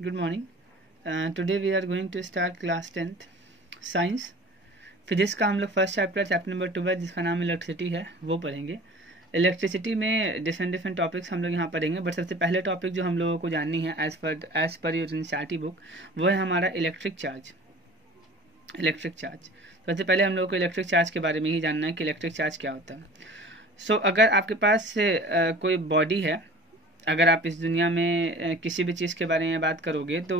Good morning. Today we are going to start class 10th science. Physics का हम लोग first chapter number 2 है जिसका नाम इलेक्ट्रिसिटी है, वो पढ़ेंगे। इलेक्ट्रिसिटी में डिफरेंट टॉपिक्स हम लोग यहाँ पढ़ेंगे, बट सबसे पहले टॉपिक जो हम लोगों को जाननी है as per your NCERT book, वो है हमारा इलेक्ट्रिक चार्ज। सबसे पहले हम लोग को इलेक्ट्रिक चार्ज के बारे में ही जानना है कि इलेक्ट्रिक चार्ज क्या होता है। सो अगर आपके पास कोई बॉडी है, अगर आप इस दुनिया में किसी भी चीज़ के बारे में बात करोगे तो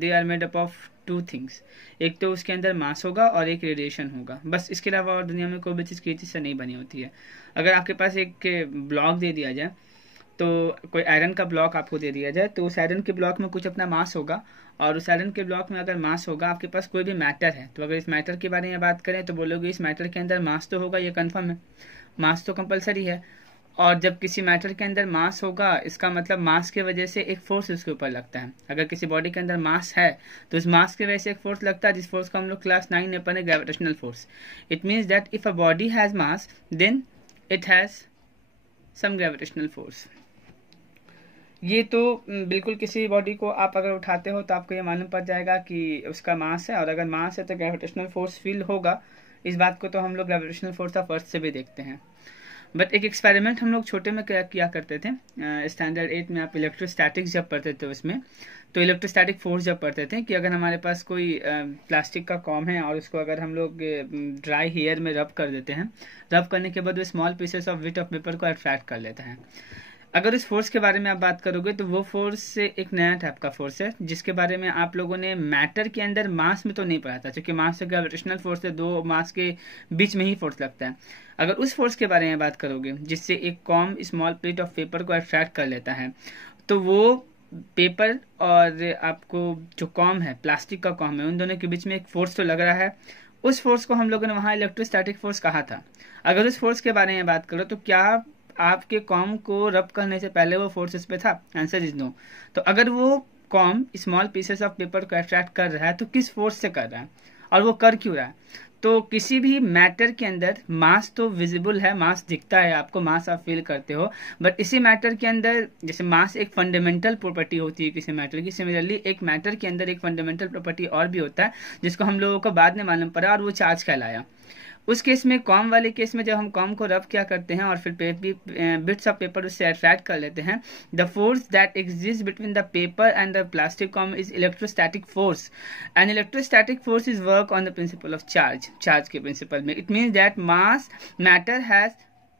they are made up of two things. एक तो उसके अंदर मास होगा और एक रेडिएशन होगा, बस। इसके अलावा और दुनिया में कोई भी चीज़ किसी चीज़ से नहीं बनी होती है। अगर आपके पास एक ब्लॉक दे दिया जाए, तो कोई आयरन का ब्लॉक आपको दे दिया जाए, तो उस आयरन के ब्लॉक में कुछ अपना मास होगा, और उस आयरन के ब्लॉक में अगर मास होगा, आपके पास कोई भी मैटर है, तो अगर इस मैटर के बारे में बात करें तो बोलोगे इस मैटर के अंदर मास तो होगा, ये कन्फर्म है, मास तो कंपलसरी है। और जब किसी मैटर के अंदर मास होगा, इसका मतलब मास की वजह से एक फोर्स उसके ऊपर लगता है। अगर किसी बॉडी के अंदर मास है तो उस मास की वजह से एक फोर्स लगता है, जिस फोर्स को हम लोग क्लास 9 में पढ़े, gravitational force. It means that if a body has mass then it has some gravitational force. ये तो बिल्कुल किसी बॉडी को आप अगर उठाते हो तो आपको ये मालूम पड़ जाएगा कि उसका मास है, और अगर मास है तो ग्रेविटेशनल फोर्स फील होगा। इस बात को तो हम लोग ग्रेविटेशनल फोर्स ऑफ अर्थ से भी देखते हैं। बट एक एक्सपेरिमेंट हम लोग छोटे में किया करते थे, स्टैंडर्ड 8 में आप इलेक्ट्रोस्टैटिक्स जब पढ़ते थे उसमें, तो इलेक्ट्रोस्टैटिक फोर्स जब पढ़ते थे कि अगर हमारे पास कोई प्लास्टिक का कॉम है और उसको अगर हम लोग ड्राई हेयर में रब कर देते हैं, रब करने के बाद वो small pieces of bit of paper को अट्रैक्ट कर लेता है। अगर इस फोर्स के बारे में आप बात करोगे तो वो फोर्स एक नया टाइप का फोर्स है, जिसके बारे में आप लोगों ने मैटर के अंदर मास में तो नहीं पढ़ा था, क्योंकि मास से ग्रेविटेशनल फोर्स से दो मास के बीच में ही फोर्स लगता है। अगर उस फोर्स के बारे में बात करोगे जिससे एक com small plate of paper को अट्रैक्ट कर लेता है, तो वो पेपर और आपको जो कॉम है, प्लास्टिक का कॉम है, उन दोनों के बीच में एक फोर्स तो लग रहा है। उस फोर्स को हम लोगों ने वहां इलेक्ट्रोस्टैटिक फोर्स कहा था। अगर उस फोर्स के बारे में बात करो तो क्या आपके कॉम को रब करने से पहले वो फोर्स इस पे था? Answer is no. तो अगर वो comb small pieces of paper को अट्रैक्ट कर रहा है तो किस फोर्स से कर रहा है, और वो कर क्यों रहा है? तो किसी भी मैटर के अंदर मास तो विजिबल है, मास दिखता है आपको, मास आप फील करते हो, बट इसी मैटर के अंदर जैसे मास एक फंडामेंटल प्रॉपर्टी होती है किसी मैटर की, सिमिलरली एक मैटर के अंदर एक फंडामेंटल प्रॉपर्टी और भी होता है जिसको हम लोगों को बाद में मालूम पड़ा, और वो चार्ज कहलाया। उस केस में, कॉम वाले केस में, जब हम कॉम को रब क्या करते हैं और फिर बिट्स ऑफ पेपर उससे अट्रैक्ट कर लेते हैं, the force that exist between the paper and the plastic com is electrostatic force, and electrostatic force is work on the principle of charge के प्रिंसिपल में। It means that matter has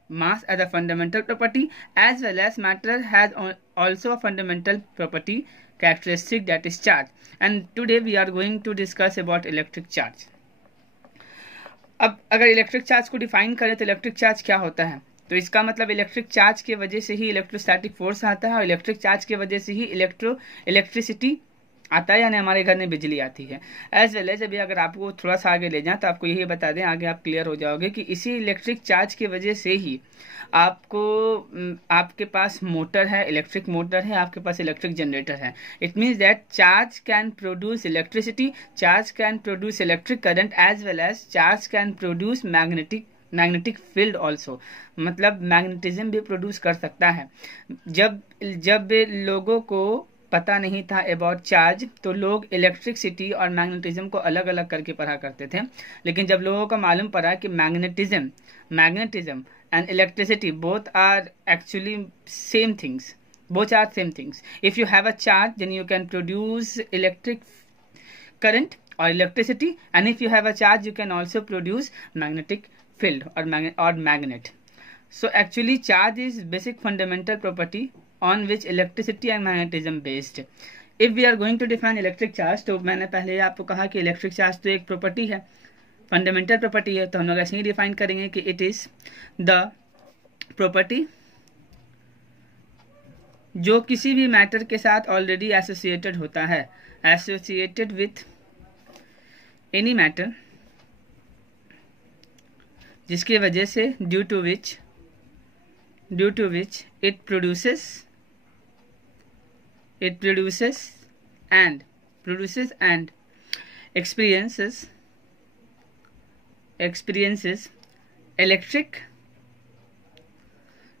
mass as a fundamental property, as well as matter has also a fundamental property characteristic, that is charge. And today we are going to discuss about electric charge. अब अगर electric charge को define करें तो electric charge क्या होता है, तो इसका मतलब इलेक्ट्रिक चार्ज के वजह से ही इलेक्ट्रोस्टैटिक फोर्स आता है, और इलेक्ट्रिक चार्ज के वजह से ही इलेक्ट्रिसिटी आता है, यानी हमारे घर में बिजली आती है। एज वेल एज, अभी अगर आपको थोड़ा सा आगे ले जाएं तो आपको यही बता दें, आगे आप क्लियर हो जाओगे कि इसी इलेक्ट्रिक चार्ज की वजह से ही आपको आपके पास मोटर है, इलेक्ट्रिक मोटर है, आपके पास इलेक्ट्रिक जनरेटर है। It means that charge can produce electricity, charge can produce electric current, as well as charge can produce magnetic field also, मतलब मैग्नेटिज्म भी प्रोड्यूस कर सकता है। जब लोगों को पता नहीं था अबाउट चार्ज, तो लोग इलेक्ट्रिसिटी और मैग्नेटिज्म को अलग अलग करके पढ़ा करते थे, लेकिन जब लोगों को मालूम पड़ा कि magnetism and electricity both are actually same things, both are same things. If you have a charge, then you can produce electric current or electricity, and if you have a charge, you can also produce magnetic field or magnet. So actually charge is basic fundamental property on which electricity and magnetism based. If we are going to define electric charge, तो मैंने पहले आपको कहा कि electric charge तो एक property है, fundamental property है, तो हम लोग ऐसे ही डिफाइन करेंगे कि इट इज द प्रॉपर्टी जो किसी भी मैटर के साथ ऑलरेडी एसोसिएटेड होता है, एसोसिएटेड विथ एनी मैटर, जिसकी वजह से due to which it produces and experiences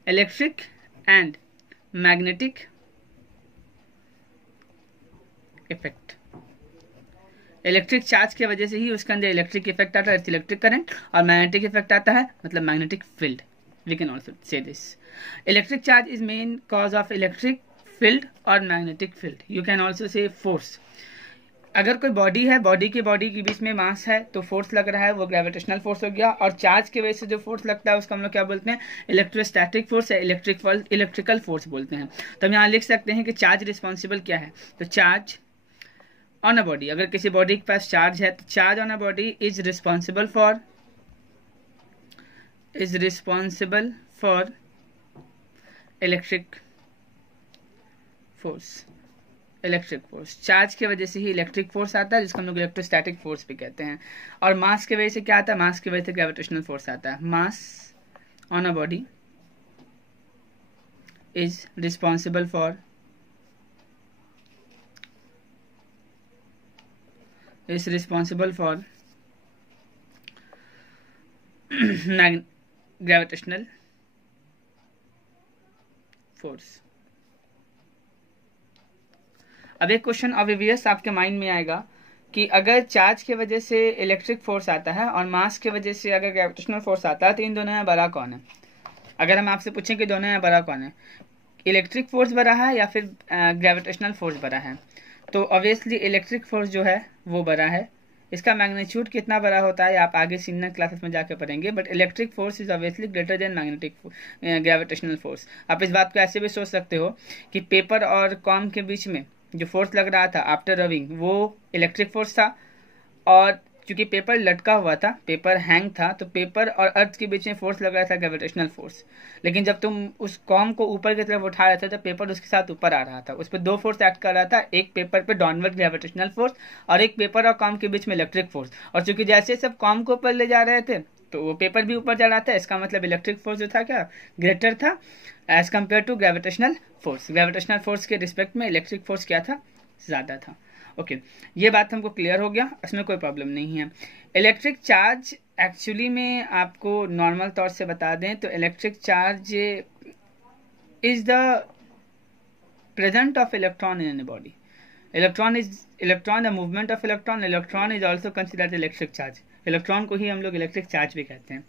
electric and magnetic effect. Electric charge की वजह से ही उसके अंदर इलेक्ट्रिक इफेक्ट आता है, इलेक्ट्रिक करंट, और मैग्नेटिक इफेक्ट आता है, मतलब magnetic field. We can also say this electric charge is main cause of electric field और magnetic field. You can also say force. अगर कोई बॉडी है, बॉडी के बीच में मास है, तो फोर्स लग रहा है, वो ग्रेविटेशनल फोर्स हो गया। और चार्ज की वजह से जो फोर्स लगता है उसको हम लोग क्या बोलते हैं, इलेक्ट्रोस्टैटिक फोर्स या इलेक्ट्रिकल फोर्स बोलते हैं। तो हम यहाँ लिख सकते हैं कि चार्ज रिस्पॉन्सिबल क्या है, तो चार्ज ऑन अ बॉडी, अगर किसी बॉडी के पास चार्ज है तो charge on a body is responsible for electric force. Charge की वजह से ही इलेक्ट्रिक फोर्स आता है, जिसको हम लोग इलेक्ट्रोस्टैटिक फोर्स भी कहते हैं। और मास की वजह से क्या आता है, मास की वजह से ग्रेविटेशनल फोर्स आता है। मास on a body is responsible for gravitational force. अब एक क्वेश्चन ऑब्वियस आपके माइंड में आएगा कि अगर चार्ज की वजह से इलेक्ट्रिक फोर्स आता है और मास की वजह से अगर ग्रेविटेशनल फोर्स आता है, तो इन दोनों में बड़ा कौन है? अगर हम आपसे पूछें कि दोनों में बड़ा कौन है, इलेक्ट्रिक फोर्स बड़ा है या फिर ग्रेविटेशनल फोर्स बड़ा है, तो ऑब्वियसली इलेक्ट्रिक फोर्स जो है वो बड़ा है। इसका मैग्नीट्यूड कितना बड़ा होता है आप आगे सीनियर क्लासेस में जाकर पढ़ेंगे, but electric force is obviously greater than magnetic gravitational force. आप इस बात को ऐसे भी सोच सकते हो कि पेपर और कॉम के बीच में जो फोर्स लग रहा था आफ्टर रबिंग, वो इलेक्ट्रिक फोर्स था, और क्योंकि पेपर लटका हुआ था, पेपर हैंग था, तो पेपर और अर्थ के बीच में फोर्स लग रहा था ग्रेविटेशनल फोर्स। लेकिन जब तुम उस कॉम को ऊपर की तरफ उठा रहे थे तो पेपर उसके साथ ऊपर आ रहा था, उस पर दो फोर्स एक्ट कर रहा था, एक पेपर पे डाउनवर्ड ग्रेविटेशनल फोर्स और एक पेपर और कॉम के बीच में इलेक्ट्रिक फोर्स। और चूंकि जैसे सब कॉम को ऊपर ले जा रहे थे तो वो पेपर भी ऊपर जा रहा था, इसका मतलब इलेक्ट्रिक फोर्स जो था क्या, ग्रेटर था as compare to gravitational force. Gravitational force के रिस्पेक्ट में इलेक्ट्रिक फोर्स क्या था, ज्यादा था। ओके, ये बात हमको क्लियर हो गया, इसमें कोई प्रॉब्लम नहीं है। इलेक्ट्रिक चार्ज एक्चुअली में आपको नॉर्मल तौर से बता दें तो electric charge is the present of electron in any body. Electron the movement of electron is also considered electric charge. Electron को ही हम लोग इलेक्ट्रिक चार्ज भी कहते हैं।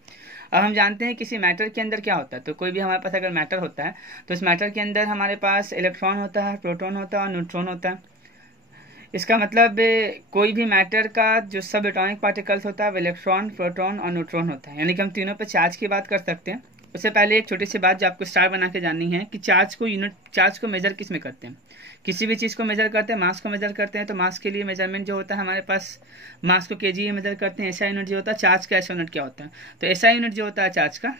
अब हम जानते हैं किसी मैटर के अंदर क्या होता है, तो कोई भी हमारे पास अगर मैटर होता है तो इस मैटर के अंदर हमारे पास इलेक्ट्रॉन होता है, प्रोटॉन होता है और न्यूट्रॉन होता है। इसका मतलब कोई भी मैटर का जो सब एटॉमिक पार्टिकल्स होता है वो इलेक्ट्रॉन, प्रोटॉन और न्यूट्रॉन होता है, यानी कि हम तीनों पे चार्ज की बात कर सकते हैं। उससे पहले एक छोटी सी बात जो आपको स्टार बना के जाननी है कि चार्ज को मेजर किस में करते हैं। किसी भी चीज़ को मेजर करते हैं, मास को मेजर करते हैं, तो मास के लिए मेजरमेंट जो होता है हमारे पास, मास को केजी में मेजर करते हैं। एसआई यूनिट जो होता है चार्ज का, एसआई यूनिट क्या होता है, तो एसआई यूनिट जो होता है चार्ज का,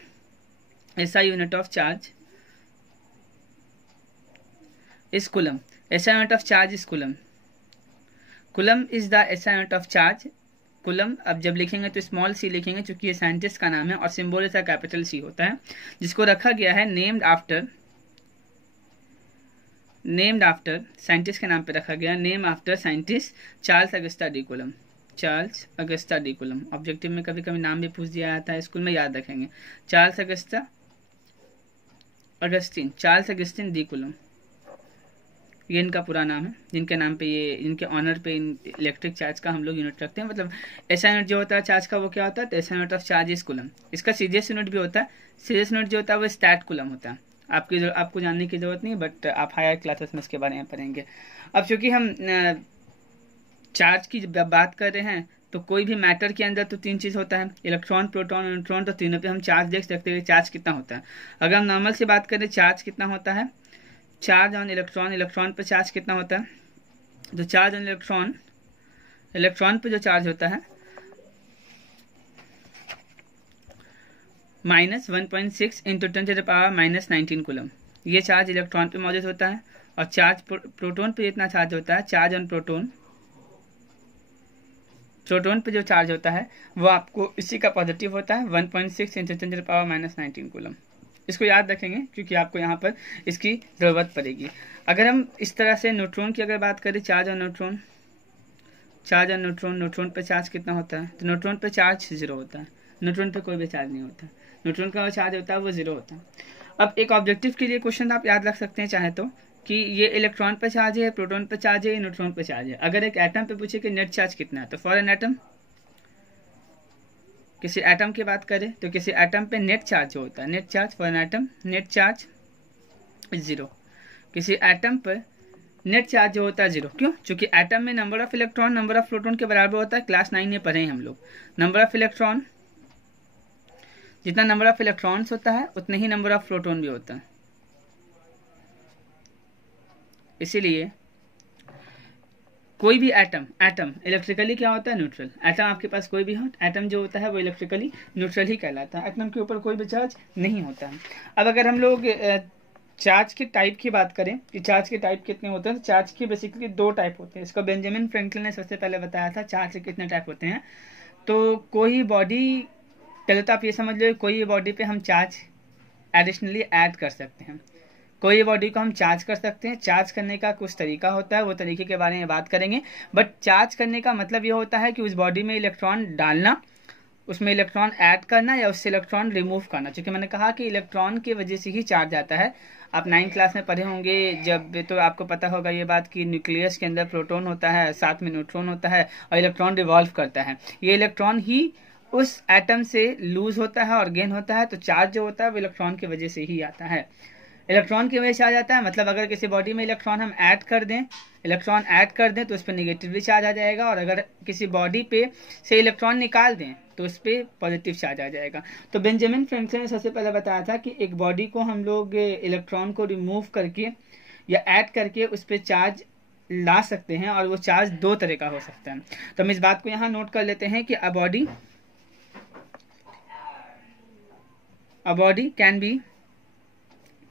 SI unit of charge is coulomb. SI unit of charge is coulomb. Coulomb is the SI unit of charge. Coulomb अब जब लिखेंगे तो स्मॉल सी लिखेंगे क्योंकि ये साइंटिस्ट का नाम है, और सिंबल इसका कैपिटल सी होता है, जिसको रखा गया है नेम्ड आफ्टर साइंटिस्ट के नाम पे रखा गया, name after scientist Charles Agusta D coulomb. Charles Agusta D coulomb. Objective में कभी कभी नाम भी पूछ दिया जाता है, स्कूल में याद रखेंगे। चार्ल्स अगस्टिन डी कूलम, ये इनका पूरा नाम है, जिनके नाम पे ये, इनके ऑनर पे इलेक्ट्रिक चार्ज का हम लोग यूनिट रखते हैं। मतलब एसआई यूनिट जो होता है चार्ज का वो क्या होता है, तो SI unit of charge is coulomb. इसका सीरियस यूनिट भी होता है, सीरियस यूनिट जो होता है वो स्टैट कूलम होता है। आपको जानने की जरूरत नहीं, बट आप हायर क्लासेस में इसके बारे में पढ़ेंगे। अब चूंकि हम चार्ज की बात कर रहे हैं तो कोई भी मैटर के अंदर तो तीन चीज होता है, इलेक्ट्रॉन, प्रोटॉन और न्यूट्रॉन, तो तीनों पे हम चार्ज देख सकते हैं चार्ज कितना होता है। अगर हम नॉर्मल से बात करें चार्ज कितना होता है, चार्ज ऑन इलेक्ट्रॉन, इलेक्ट्रॉन पे चार्ज कितना होता है, तो चार्ज ऑन इलेक्ट्रॉन पे जो चार्ज होता है -1.6 इंटू 10⁻⁻19 कूलम, ये चार्ज इलेक्ट्रॉन पे मौजूद होता है। और चार्ज प्रोटॉन पे जितना चार्ज होता है, चार्ज ऑन प्रोटॉन पे जो चार्ज होता है वो आपको इसी का पॉजिटिव होता है, 1.6 इंटू 10⁻⁻19 कूलम। इसको याद रखेंगे क्योंकि आपको यहाँ पर इसकी जरूरत पड़ेगी। अगर हम इस तरह से न्यूट्रॉन की अगर बात करें, चार्ज ऑन न्यूट्रॉन पे चार्ज कितना होता है, तो न्यूट्रॉन पे चार्ज 0 होता है, न्यूट्रॉन पे कोई भी चार्ज नहीं होता, न्यूट्रॉन का चार्ज होता है वो 0 होता है। अब एक ऑब्जेक्टिव के लिए क्वेश्चन आप याद रख सकते हैं चाहे तो, कि ये इलेक्ट्रॉन पर चार्ज है, प्रोटॉन पर चार्ज है, न्यूट्रॉन पर चार्ज है। अगर एक एटम पे पूछे कि नेट चार्ज कितना है, तो फॉर एन एटम, किसी एटम की बात करें तो किसी एटम पे नेट चार्ज होता है, net charge for an atom, net charge 0। किसी एटम पर नेट चार्ज जो होता है 0। क्यों? क्योंकि एटम में number of electron number of proton के बराबर होता है। क्लास 9 में पढ़े हैं हम लोग। नंबर ऑफ इलेक्ट्रॉन, जितना नंबर ऑफ इलेक्ट्रॉन्स होता है उतने ही नंबर ऑफ प्रोटॉन भी होता है। इसीलिए कोई भी एटम इलेक्ट्रिकली क्या होता है? न्यूट्रल। एटम आपके पास कोई भी हो, एटम जो होता है वो इलेक्ट्रिकली न्यूट्रल ही कहलाता है। एटम के ऊपर कोई भी चार्ज नहीं होता है। अब अगर हम लोग चार्ज के टाइप की बात करें कि चार्ज के टाइप कितने होते हैं, तो चार्ज के बेसिकली 2 टाइप होते हैं। इसको बेंजामिन फ्रैंकलिन ने सबसे पहले बताया था, चार्ज के कितने टाइप होते हैं। तो कोई बॉडी, पहले तो आप ये समझ लो, कोई बॉडी पे हम चार्ज एडिशनली ऐड कर सकते हैं। कोई बॉडी को हम चार्ज कर सकते हैं। चार्ज करने का कुछ तरीका होता है, वो तरीके के बारे में बात करेंगे। बट चार्ज करने का मतलब ये होता है कि उस बॉडी में इलेक्ट्रॉन डालना, उसमें इलेक्ट्रॉन ऐड करना या उससे इलेक्ट्रॉन रिमूव करना। क्योंकि मैंने कहा कि इलेक्ट्रॉन की वजह से ही चार्ज आता है। आप 9th क्लास में पढ़े होंगे जब, तो आपको पता होगा ये बात कि न्यूक्लियस के अंदर प्रोटॉन होता है, साथ में न्यूट्रॉन होता है और इलेक्ट्रॉन रिवॉल्व करता है। ये इलेक्ट्रॉन ही उस एटम से लूज होता है और गेन होता है। तो चार्ज जो होता है वो इलेक्ट्रॉन की वजह से ही आता है। इलेक्ट्रॉन की वजह से आ जाता है, मतलब अगर किसी बॉडी में इलेक्ट्रॉन हम ऐड कर दें, तो उस पर निगेटिवली चार्ज आ जाएगा। और अगर किसी बॉडी पे से इलेक्ट्रॉन निकाल दें तो उस पर पॉजिटिव चार्ज आ जाएगा। तो बेंजामिन फ्रैंकलिन ने सबसे पहले बताया था कि एक बॉडी को हम लोग इलेक्ट्रॉन को रिमूव करके या ऐड करके उस पर चार्ज ला सकते हैं, और वो चार्ज 2 तरह का हो सकता है। तो हम इस बात को यहाँ नोट कर लेते हैं कि अ body can be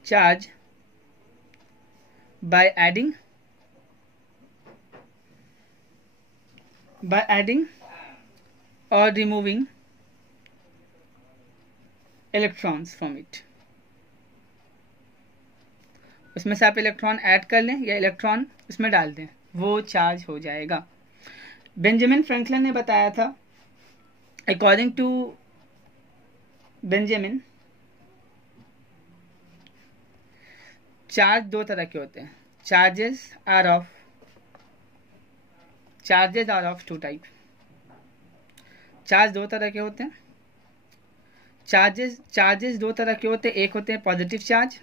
charge by adding or removing electrons from it। उसमें से आप इलेक्ट्रॉन ऐड कर लें या इलेक्ट्रॉन उसमें डाल दें, वो चार्ज हो जाएगा। बेंजामिन फ्रैंकलिन ने बताया था, अकॉर्डिंग टू बेंजामिन, चार्ज 2 तरह के होते हैं। Charges are of 2 type. Charge 2 तरह के होते हैं। चार्जेस 2 तरह के होते हैं। एक होते हैं पॉजिटिव चार्ज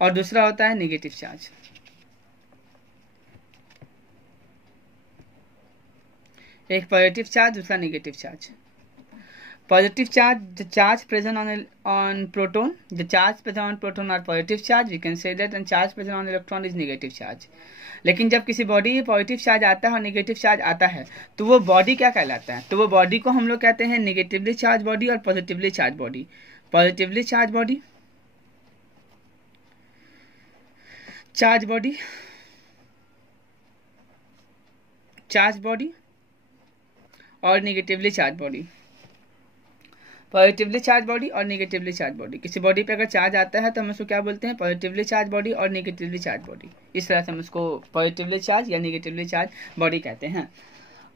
और दूसरा होता है नेगेटिव चार्ज। एक पॉजिटिव चार्ज, दूसरा negative charge. Positive charge, the charge present on proton, the charge present on proton are positive charge, we can say that, and charge present on electron is negative charge। लेकिन जब किसी body में positive charge आता है और negative charge आता है तो वो बॉडी क्या कहलाता है? तो वो बॉडी को हम लोग कहते हैं नेगेटिवली चार्ज बॉडी और positively charge body. Positively charge body, charge body और negatively charge body. Positively charge body और नेगेटिवली चार्ज बॉडी। किसी बॉडी पे अगर चार्ज आता है तो हम उसको क्या बोलते हैं? पॉजिटिवली चार्ज बॉडी और नेगेटिवली चार्ज बॉडी। इस तरह से हम उसको पॉजिटिवली चार्ज या नेगेटिवली चार्ज बॉडी कहते हैं।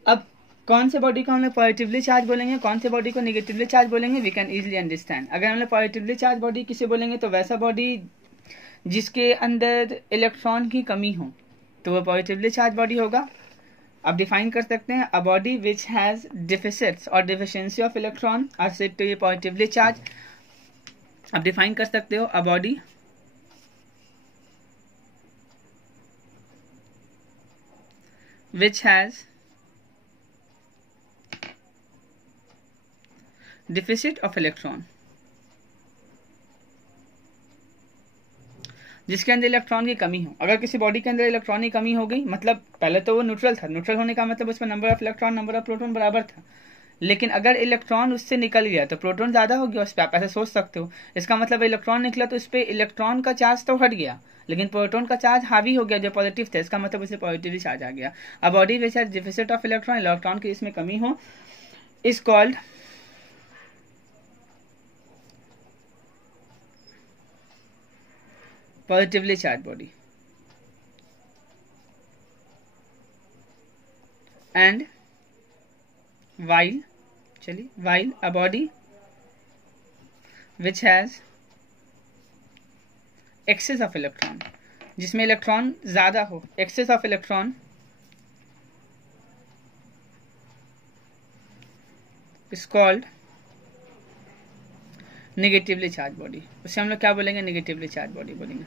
अब कौन से बॉडी को हम लोग पॉजिटिवली चार्ज बोलेंगे, कौन से बॉडी को नेगेटिवली चार्ज बोलेंगे, वी कैन इजिली अंडरस्टैंड। अगर हम लोग पॉजिटिवली चार्ज बॉडी किसे बोलेंगे तो वैसा बॉडी जिसके अंदर इलेक्ट्रॉन की कमी हो तो वो पॉजिटिवली चार्ज बॉडी होगा। अब डिफाइन कर सकते हैं, अ बॉडी विच हैज डिफिसिट्स और deficiency of electron are said to be positively charge. अब डिफाइन कर सकते हो, a body which has deficit of electron, जिसके अंदर इलेक्ट्रॉन की कमी हो। अगर किसी बॉडी के अंदर इलेक्ट्रॉन की कमी हो गई, मतलब पहले तो वो न्यूट्रल था, न्यूट्रल होने का मतलब उसमें number of electron number of proton बराबर था। लेकिन अगर इलेक्ट्रॉन उससे निकल गया तो प्रोटॉन ज्यादा हो गया उस पर, आप ऐसे सोच सकते हो। इसका मतलब इलेक्ट्रॉन निकला तो उस पर इलेक्ट्रॉन का चार्ज तो हट गया, लेकिन प्रोटॉन का चार्ज हावी हो गया जो पॉजिटिव था। इसका मतलब उसे पॉजिटिव चार्ज आ गया। अब body which has deficit of electron, electron की इसमें कमी हो, is called positively charged body। And while a body which has excess of electron, जिसमें इलेक्ट्रॉन ज़्यादा हो, excess of electron is called negatively charge body. उसे हम लोग क्या बोलेंगे? नेगेटिवली चार्ज बॉडी बोलेंगे।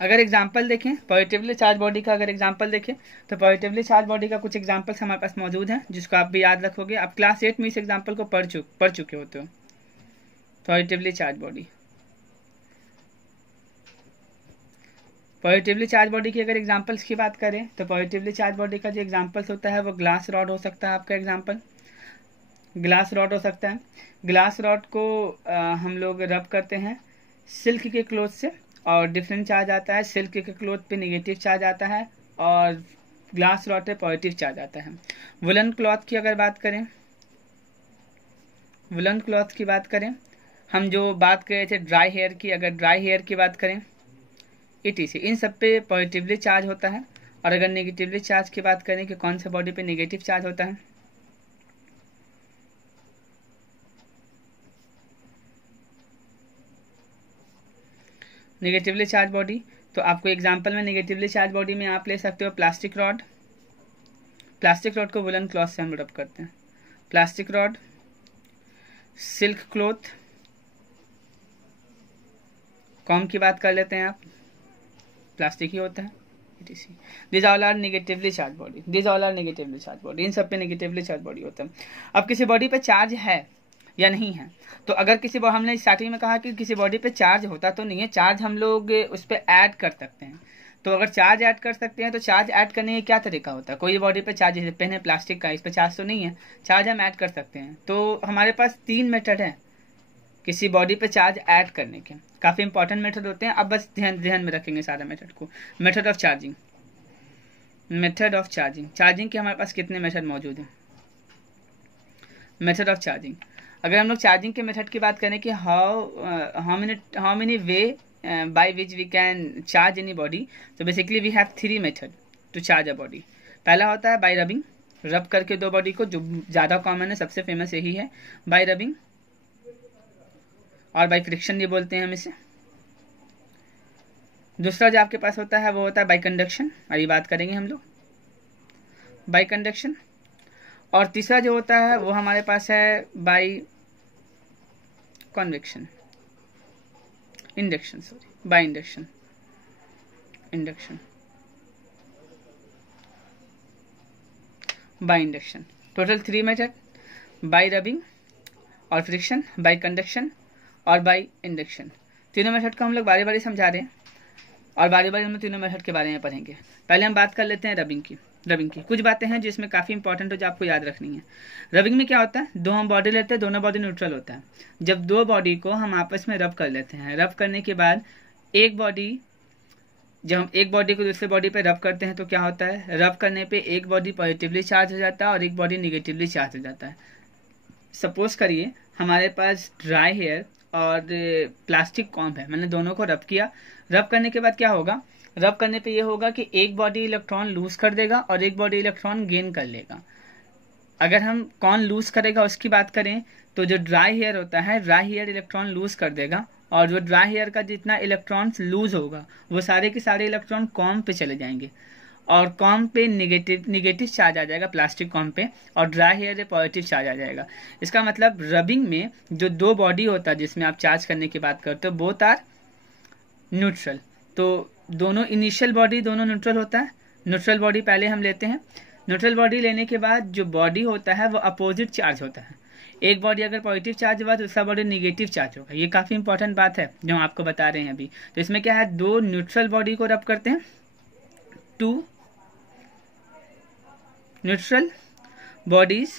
अगर एग्जाम्पल देखें पॉजिटिवली चार्ज बॉडी का, अगर एग्जाम्पल देखें तो पॉजिटिवली चार्ज बॉडी का कुछ एग्जाम्पल्स हमारे पास मौजूद हैं, जिसको आप भी याद रखोगे। आप क्लास 8 में इस एग्जाम्पल को पढ़ चुके होते हो। Positively charge body, positively charge body की अगर एग्जाम्पल्स की बात करें तो पॉजिटिवली चार्ज बॉडी का जो एग्जाम्पल्स होता है वो ग्लास रॉड हो सकता है। आपका एग्जाम्पल ग्लास रॉड हो सकता है। ग्लास रॉड को हम लोग रब करते हैं सिल्क के क्लोथ से, और डिफरेंट चार्ज आता है। सिल्क के क्लोथ पे नेगेटिव चार्ज आता है और ग्लास रॉड पे पॉजिटिव चार्ज आता है। वुलन क्लॉथ की अगर बात करें, वुलन क्लॉथ की बात करें, हम जो बात कर रहे थे ड्राई हेयर की, अगर ड्राई हेयर की बात करें ETC, इन सब पे पॉजिटिवली चार्ज होता है। और अगर नेगेटिवली चार्ज की बात करें कि कौन से बॉडी पे नेगेटिव चार्ज होता है, नेगेटिवली चार्ज बॉडी, तो आपको एग्जांपल में नेगेटिवली चार्ज बॉडी में आप ले सकते हो प्लास्टिक रॉड। प्लास्टिक रॉड को वुलन क्लॉथ से हम रब करते हैं। Plastic rod, silk cloth, com की बात कर लेते हैं आप, प्लास्टिक ही होता है ETC। This all are negatively charge body, this all are negatively charge body, इन सब पे नेगेटिवली चार्ज बॉडी होता है। अब किसी बॉडी पे चार्ज है या नहीं है, तो अगर किसी, हमने स्टार्टिंग में कहा कि किसी बॉडी पे चार्ज होता तो नहीं है, चार्ज हम लोग उस पर ऐड कर सकते हैं। तो अगर चार्ज ऐड कर सकते हैं तो चार्ज ऐड करने का क्या तरीका होता है? कोई बॉडी पे चार्ज, जैसे पेन है प्लास्टिक का, इस पर चार्ज तो नहीं है, चार्ज हम ऐड कर सकते हैं। तो हमारे पास 3 मेथड है किसी बॉडी पे चार्ज ऐड करने के। काफ़ी इंपॉर्टेंट मेथड होते हैं, अब बस ध्यान में रखेंगे सारा मेथड को। Method of charging, method of charging, charging के हमारे पास कितने मेथड मौजूद हैं? मेथड ऑफ चार्जिंग, अगर हम लोग चार्जिंग के मेथड की बात करें कि how many way by which we can charge any body, तो basically we have 3 method to charge a body. पहला होता है बाय रबिंग, रब करके दो बॉडी को, जो ज़्यादा कॉमन है, सबसे फेमस यही है, बाय रबिंग, और बाय फ्रिक्शन ये बोलते हैं हम इसे। दूसरा जो आपके पास होता है वो होता है बाय कंडक्शन, अभी बात करेंगे हम लोग बाय कंडक्शन। और तीसरा जो होता है वो हमारे पास है by convection, induction, sorry, by induction, induction, by induction. Total 3 method, by rubbing और फ्रिक्शन, बाय कंडक्शन और बाय इंडक्शन। तीनों मेथड को हम लोग बारी बारी समझा रहे हैं और बारी बारी हम तीनों मेथड के बारे में पढ़ेंगे। पहले हम बात कर लेते हैं रबिंग की। रबिंग की कुछ बातें हैं जिसमें काफ़ी इंपॉर्टेंट हो, जो आपको याद रखनी है। रबिंग में क्या होता है? दो हम बॉडी लेते हैं, दोनों बॉडी न्यूट्रल होता है। जब दो बॉडी को हम आपस में रब कर लेते हैं, रब करने के बाद एक बॉडी, जब हम एक बॉडी को दूसरे बॉडी पे रब करते हैं तो क्या होता है? रब करने पे एक बॉडी पॉजिटिवली चार्ज हो जाता है और एक बॉडी निगेटिवली चार्ज हो जाता है। सपोज करिए हमारे पास ड्राई हेयर और प्लास्टिक कॉम्ब है, मैंने दोनों को रब किया। रब करने के बाद क्या होगा? रब करने पे ये होगा कि एक बॉडी इलेक्ट्रॉन लूज कर देगा और एक बॉडी इलेक्ट्रॉन गेन कर लेगा। अगर हम कौन लूज करेगा उसकी बात करें तो जो ड्राई हेयर होता है, ड्राई हेयर इलेक्ट्रॉन लूज कर देगा और जो ड्राई हेयर का जितना इलेक्ट्रॉन्स लूज होगा वो सारे के सारे इलेक्ट्रॉन कॉम्ब पे चले जाएंगे और कॉम्ब पे निगेटिव चार्ज आ जाएगा प्लास्टिक कॉम्ब पे, और ड्राई हेयर पे पॉजिटिव चार्ज आ जाएगा। इसका मतलब रबिंग में जो दो बॉडी होता है जिसमें आप चार्ज करने की बात करते हो, बोथ आर न्यूट्रल। तो दोनों इनिशियल बॉडी दोनों न्यूट्रल होता है। न्यूट्रल बॉडी पहले हम लेते हैं। न्यूट्रल बॉडी लेने के बाद जो बॉडी होता है वो अपोजिट चार्ज होता है। एक बॉडी अगर पॉजिटिव चार्ज हुआ तो दूसरा बॉडी निगेटिव चार्ज होगा। ये काफ़ी इंपॉर्टेंट बात है जो हम आपको बता रहे हैं अभी। तो इसमें क्या है, दो न्यूट्रल बॉडी को रब करते हैं, two neutral bodies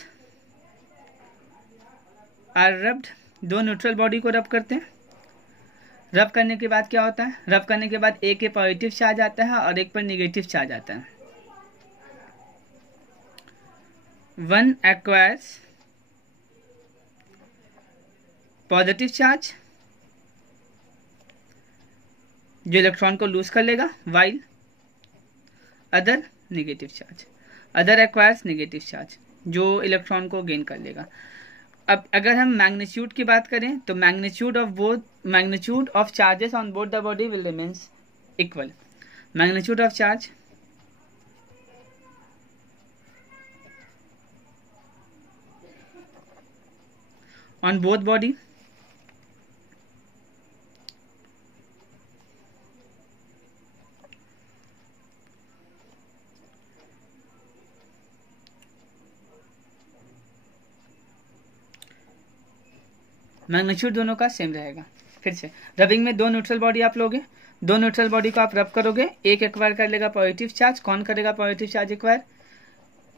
are rubbed, दो न्यूट्रल बॉडी को रब करते हैं। रब करने के बाद क्या होता है? रब करने के बाद एक पे पॉजिटिव चार्ज आता है और एक पर निगेटिव चार्ज आता है। वन एक्वायर्स पॉजिटिव चार्ज जो इलेक्ट्रॉन को लूज कर लेगा, while other negative charge, other acquires negative charge जो इलेक्ट्रॉन को गेन कर लेगा। अब अगर हम मैग्नीट्यूड की बात करें तो magnitude of charges on both the body will remains equal. Magnitude of charge on both body magnitude दोनों का सेम रहेगा। फिर से रबिंग में दो न्यूट्रल बॉडी आप लोगे, दो न्यूट्रल बॉडी को आप रब करोगे, एक एक्वायर कर लेगा पॉजिटिव चार्ज। कौन करेगा positive charge acquire?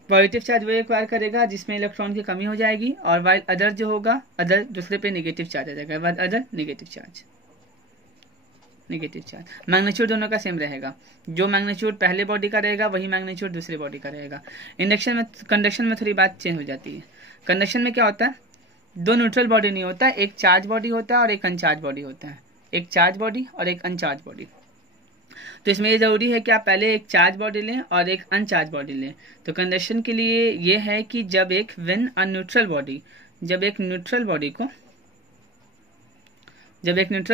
Positive charge वो एक्वायर करेगा जिसमें इलेक्ट्रॉन की कमी हो जाएगी, और वाइल अदर जो होगा, अदर दूसरे पे नेगेटिव चार्ज आ जाएगा, अदर नेगेटिव चार्ज। मैग्नीट्यूड दोनों का सेम रहेगा। जो मैग्नीट्यूड पहले बॉडी का रहेगा वही मैग्नीट्यूड दूसरी बॉडी का रहेगा। कंडक्शन में थोड़ी बात चेंज हो जाती है। कंडक्शन में क्या होता है, दो न्यूट्रल बॉडी नहीं होता, एक चार्ज बॉडी होता है और एक अनचार्ज बॉडी होता है। एक चार्ज बॉडी और एक अनचार्ज बॉडी। तो इसमें ये जरूरी है कि आप पहले एक चार्ज बॉडी लें और एक अनचार्ज बॉडी लें। तो कंडक्शन के लिए ये है कि जब एक न्यूट्रल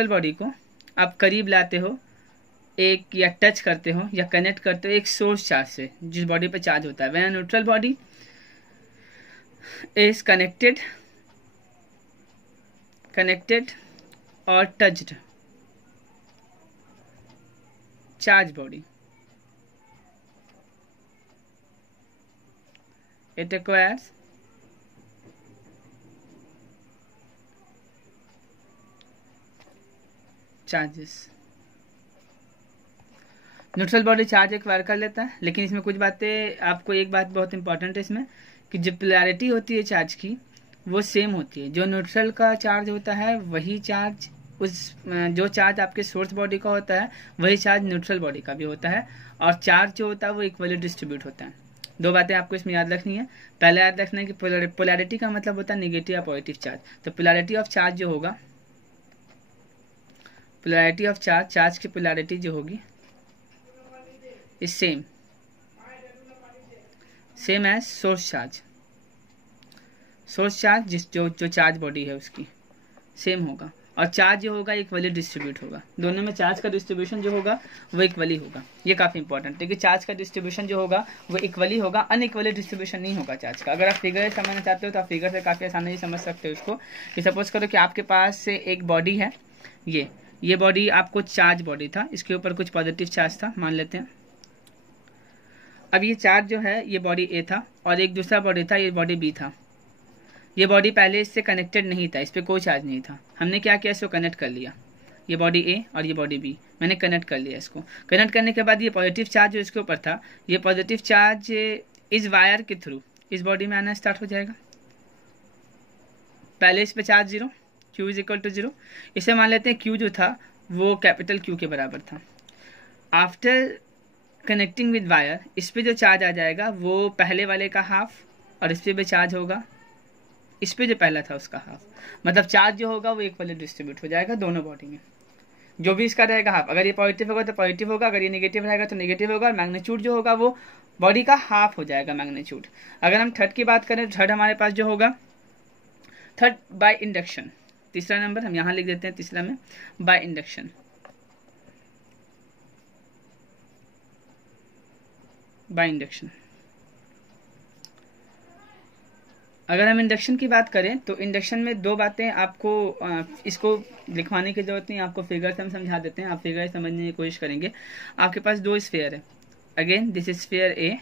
बॉडी को आप करीब लाते हो एक, या टच करते हो या कनेक्ट करते हो एक सोर्स चार्ज से जिस बॉडी पे चार्ज होता है, when neutral body is connected or touched charge body, it requires charges। Neutral body charge acquire कर लेता है, लेकिन इसमें कुछ बातें, आपको एक बात बहुत इंपॉर्टेंट है इसमें, कि जो पोलैरिटी होती है चार्ज की वो सेम होती है। जो न्यूट्रल का चार्ज होता है वही चार्ज जो चार्ज आपके सोर्स बॉडी का होता है वही चार्ज न्यूट्रल बॉडी का भी होता है, और चार्ज जो होता है वो इक्वली डिस्ट्रीब्यूट होता है। दो बातें आपको इसमें याद रखनी है। पहले याद रखना है कि पोलैरिटी का मतलब होता है नेगेटिव या पॉजिटिव चार्ज। तो पोलैरिटी ऑफ चार्ज जो होगा, पोलैरिटी ऑफ चार्ज की पोलैरिटी जो होगी is same as source charge जो चार्ज बॉडी है उसकी सेम होगा, और चार्ज जो होगा इक्वली डिस्ट्रीब्यूट होगा। दोनों में चार्ज का डिस्ट्रीब्यूशन जो होगा वो इक्वली होगा। ये काफी इंपॉर्टेंट है कि चार्ज का डिस्ट्रीब्यूशन जो होगा वो इक्वली होगा, अनइक्वली डिस्ट्रीब्यूशन नहीं होगा चार्ज का। अगर आप फिगर समझना चाहते हो तो आप फिगर से काफी आसानी से समझ सकते हो इसको। कि सपोज करो कि आपके पास से एक बॉडी है, ये बॉडी आपको चार्ज बॉडी था, इसके ऊपर कुछ पॉजिटिव चार्ज था मान लेते हैं। अब ये चार्ज जो है ये बॉडी ए था, और एक दूसरा बॉडी था, ये बॉडी बी था। ये बॉडी पहले इससे कनेक्टेड नहीं था, इस पर कोई चार्ज नहीं था। हमने क्या किया, इसको कनेक्ट कर लिया। ये बॉडी ए और ये बॉडी बी, मैंने कनेक्ट कर लिया इसको। कनेक्ट करने के बाद ये पॉजिटिव चार्ज जो इसके ऊपर था, ये पॉजिटिव चार्ज इस वायर के थ्रू इस बॉडी में आना स्टार्ट हो जाएगा। पहले इस पे charge 0, Q is equal to 0। इसे मान लेते हैं Q जो था वो कैपिटल Q के बराबर था। आफ्टर कनेक्टिंग विद वायर, इस पे जो चार्ज आ जाएगा वो पहले वाले का हाफ, और इस पे भी चार्ज होगा इस पे जो पहला था उसका हाफ। मतलब चार्ज जो होगा वो इक्वली डिस्ट्रीब्यूट हो जाएगा दोनों बॉडी में। जो भी इसका रहेगा हाफ, अगर ये पॉजिटिव होगा तो पॉजिटिव होगा, अगर ये नेगेटिव रहेगा तो नेगेटिव होगा, और मैग्नीट्यूड जो होगा वो बॉडी का हाफ हो जाएगा मैग्नीट्यूड। अगर हम थर्ड की बात करें, थर्ड हमारे पास जो होगा, थर्ड बाय इंडक्शन, तीसरा नंबर हम यहाँ लिख देते हैं तीसरा में, बाय इंडक्शन। बाय इंडक्शन, अगर हम इंडक्शन की बात करें तो इंडक्शन में दो बातें आपको, इसको लिखवाने की जरूरत नहीं, आपको फिगर से हम समझा देते हैं, आप फिगर समझने की कोशिश करेंगे। आपके पास दो स्फीयर है, again this is sphere A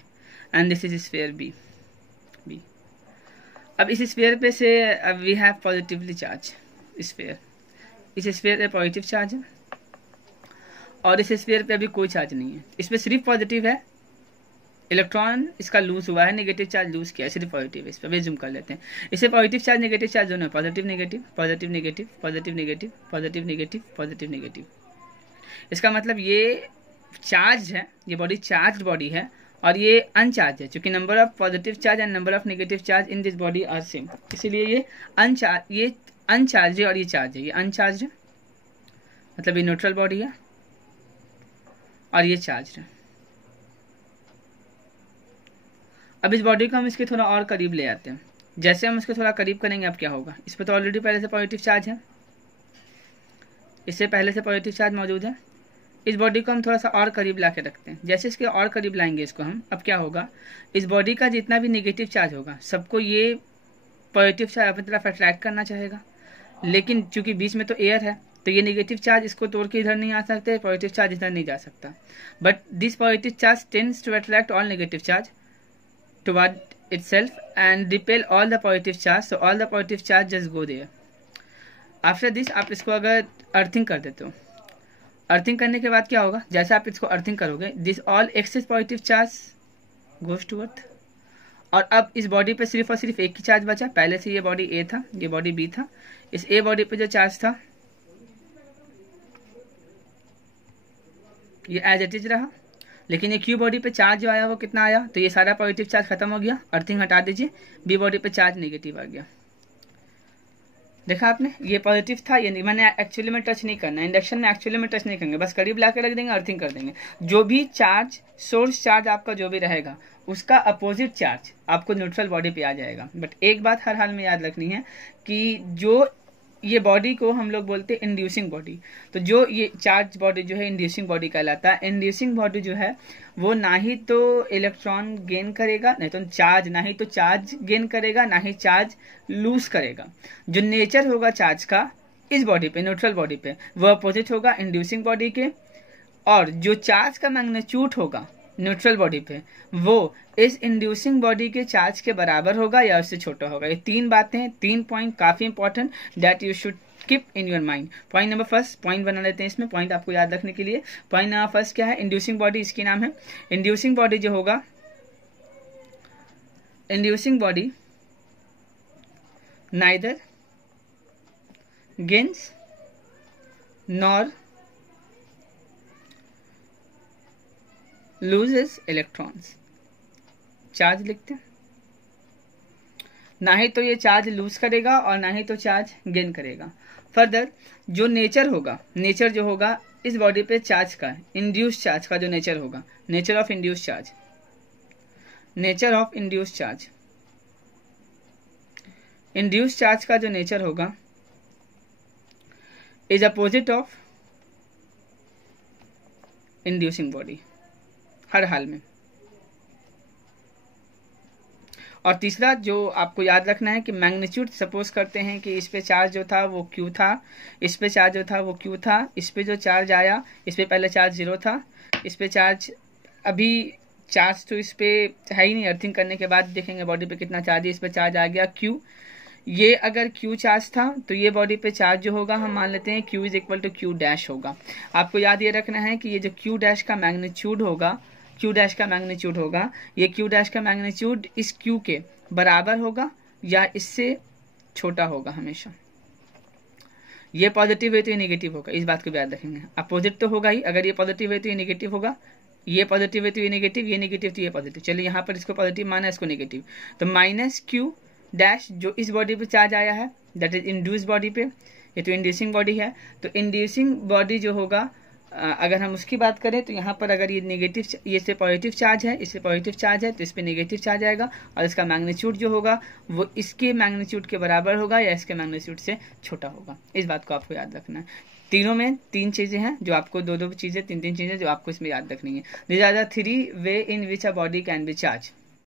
and this is sphere B. अब इस स्फीयर पे से we have positively charge sphere, इस स्फीयर पे पॉजिटिव चार्ज है, और इस स्फीयर पे अभी कोई चार्ज नहीं है। इसमें सिर्फ पॉजिटिव है, इलेक्ट्रॉन इसका लूज हुआ है, नेगेटिव चार्ज लूज किया, सिर्फ पॉजिटिव है। इस पर जूम कर लेते हैं। इसे पॉजिटिव चार्ज नेगेटिव चार्ज दोनों है, positive negative positive negative positive negative positive negative positive negative. इसका मतलब ये चार्ज है, ये बॉडी चार्ज बॉडी है, और ये अनचार्ज है, क्योंकि number of positive charge and number of negative charge in this body are same. इसीलिए ये अनचार्ज है और ये चार्ज है। ये अनचार्ज है मतलब ये न्यूट्रल बॉडी है, और ये चार्ज है। अब इस बॉडी को हम इसके थोड़ा और करीब ले आते हैं। जैसे हम उसको थोड़ा करीब करेंगे अब क्या होगा, इस पर तो ऑलरेडी पहले से पॉजिटिव चार्ज है, इससे पहले से पॉजिटिव चार्ज मौजूद है। इस बॉडी को हम थोड़ा सा और करीब ला के रखते हैं, जैसे इसके और करीब लाएंगे इसको हम, अब क्या होगा, इस बॉडी का जितना भी नेगेटिव चार्ज होगा सबको ये पॉजिटिव चार्ज अपनी तरफ अट्रैक्ट करना चाहेगा, लेकिन चूंकि बीच में तो एयर है तो ये नेगेटिव चार्ज इसको तोड़ के इधर नहीं आ सकते, पॉजिटिव चार्ज इधर नहीं जा सकता, but this positive charge tends to attract all negative charge toward itself and repel all the positive charge, so all the positive charge just go there. After this आप इसको अगर अर्थिंग कर देते हो, अर्थिंग करने के बाद क्या होगा, जैसे आप इसको अर्थिंग करोगे this all excess positive charge goes to earth, और अब इस बॉडी पे सिर्फ और सिर्फ एक ही चार्ज बचा, पहले से ये बॉडी ए था, ये बॉडी बी था, इस ए बॉडी पे जो चार्ज था ये एज इट इज रहा, लेकिन ये क्यू बॉडी पे चार्ज जो आया वो कितना आया, तो ये सारा पॉजिटिव चार्ज खत्म हो गया, अर्थिंग हटा दीजिए, बी बॉडी पे चार्ज नेगेटिव आ गया। देखा आपने, ये पॉजिटिव था, ये मैंने एक्चुअली में टच नहीं करना, इंडक्शन में एक्चुअली में टच नहीं करेंगे, बस करीब ला के रख देंगे, अर्थिंग कर देंगे। जो भी चार्ज, सोर्स चार्ज आपका जो भी रहेगा उसका अपोजिट चार्ज आपको न्यूट्रल बॉडी पे आ जाएगा। बट एक बात हर हाल में याद रखनी है कि जो ये बॉडी को हम लोग बोलते हैं इंड्यूसिंग बॉडी, तो जो ये चार्ज बॉडी जो है इंड्यूसिंग बॉडी कहलाता है। इंड्यूसिंग बॉडी जो है वो ना ही तो इलेक्ट्रॉन गेन करेगा, नहीं तो चार्ज, ना ही तो चार्ज गेन करेगा, ना ही चार्ज लूज करेगा। जो नेचर होगा चार्ज का इस बॉडी पे, न्यूट्रल बॉडी पे, वो अपोजिट होगा इंड्यूसिंग बॉडी के, और जो चार्ज का मैग्नीट्यूड होगा न्यूट्रल बॉडी पे वो इस इंड्यूसिंग बॉडी के चार्ज के बराबर होगा या उससे छोटा होगा। ये तीन बातें, 3 पॉइंट काफी important that you should keep in your mind. Point number first, point बना लेते हैं इसमें, पॉइंट आपको याद रखने के लिए। पॉइंट नंबर फर्स्ट क्या है, इंड्यूसिंग बॉडी, इसकी नाम है। इंड्यूसिंग बॉडी जो होगा, inducing body neither gains nor loses electrons. Charge लिखते हैं, ना ही तो ये चार्ज लूज करेगा और ना ही तो चार्ज गेन करेगा। फर्दर जो नेचर होगा, नेचर जो होगा इस बॉडी पे चार्ज का, इंड्यूस चार्ज का जो नेचर होगा, nature of induce charge, nature of induce charge, induce charge का जो नेचर होगा is opposite of inducing body हर हाल में। और तीसरा जो आपको याद रखना है कि मैग्नीट्यूड, सपोज करते हैं कि इस पे चार्ज जो था वो क्यू था, इस पे चार्ज जो था वो क्यू था, इस पे जो चार्ज आया, इस पे पहले चार्ज 0 था, इस पे चार्ज, अभी चार्ज तो इस पे है ही नहीं, अर्थिंग करने के बाद देखेंगे बॉडी पे कितना चार्ज है, इस पे चार्ज आ गया क्यू। ये अगर क्यू चार्ज था तो ये बॉडी पे चार्ज जो होगा हम मान लेते हैं Q is equal to Q dash होगा। आपको याद ये रखना है कि ये जो क्यू डैश का मैग्नीट्यूड होगा, क्यू डैश का मैग्नीट्यूड होगा, ये क्यू डैश का मैग्नीट्यूड इस क्यू के बराबर होगा या इससे छोटा होगा हमेशा। ये पॉजिटिव है तो ये नेगेटिव होगा, इस बात को याद रखेंगे। अपोजिट तो होगा ही, अगर ये पॉजिटिव है तो ये नेगेटिव होगा, ये पॉजिटिव है तो ये नेगेटिव, ये नेगेटिव तो ये पॉजिटिव। चलिए यहाँ पर इसको पॉजिटिव माना, इसको नेगेटिव, तो माइनस क्यू डैश जो इस बॉडी पे चार्ज आया है दैट इज इंड्यूस बॉडी पे, ये तो इंड्यूसिंग बॉडी है, तो इंड्यूसिंग बॉडी जो होगा अगर हम उसकी बात करें तो यहाँ पर अगर ये नेगेटिव, ये से पॉजिटिव चार्ज है, इससे पॉजिटिव चार्ज है, तो इस पे नेगेटिव चार्ज आएगा और इसका मैग्नीट्यूड जो होगा वो इसके मैग्नीट्यूड के बराबर होगा या इसके मैग्नीट्यूड से छोटा होगा। इस बात को आपको याद रखना है। तीनों में 3 चीजें हैं जो आपको, 2-2 चीजें, 3-3 चीजें जो आपको इसमें याद रखनी है। These are the 3 ways in which a body can be charge.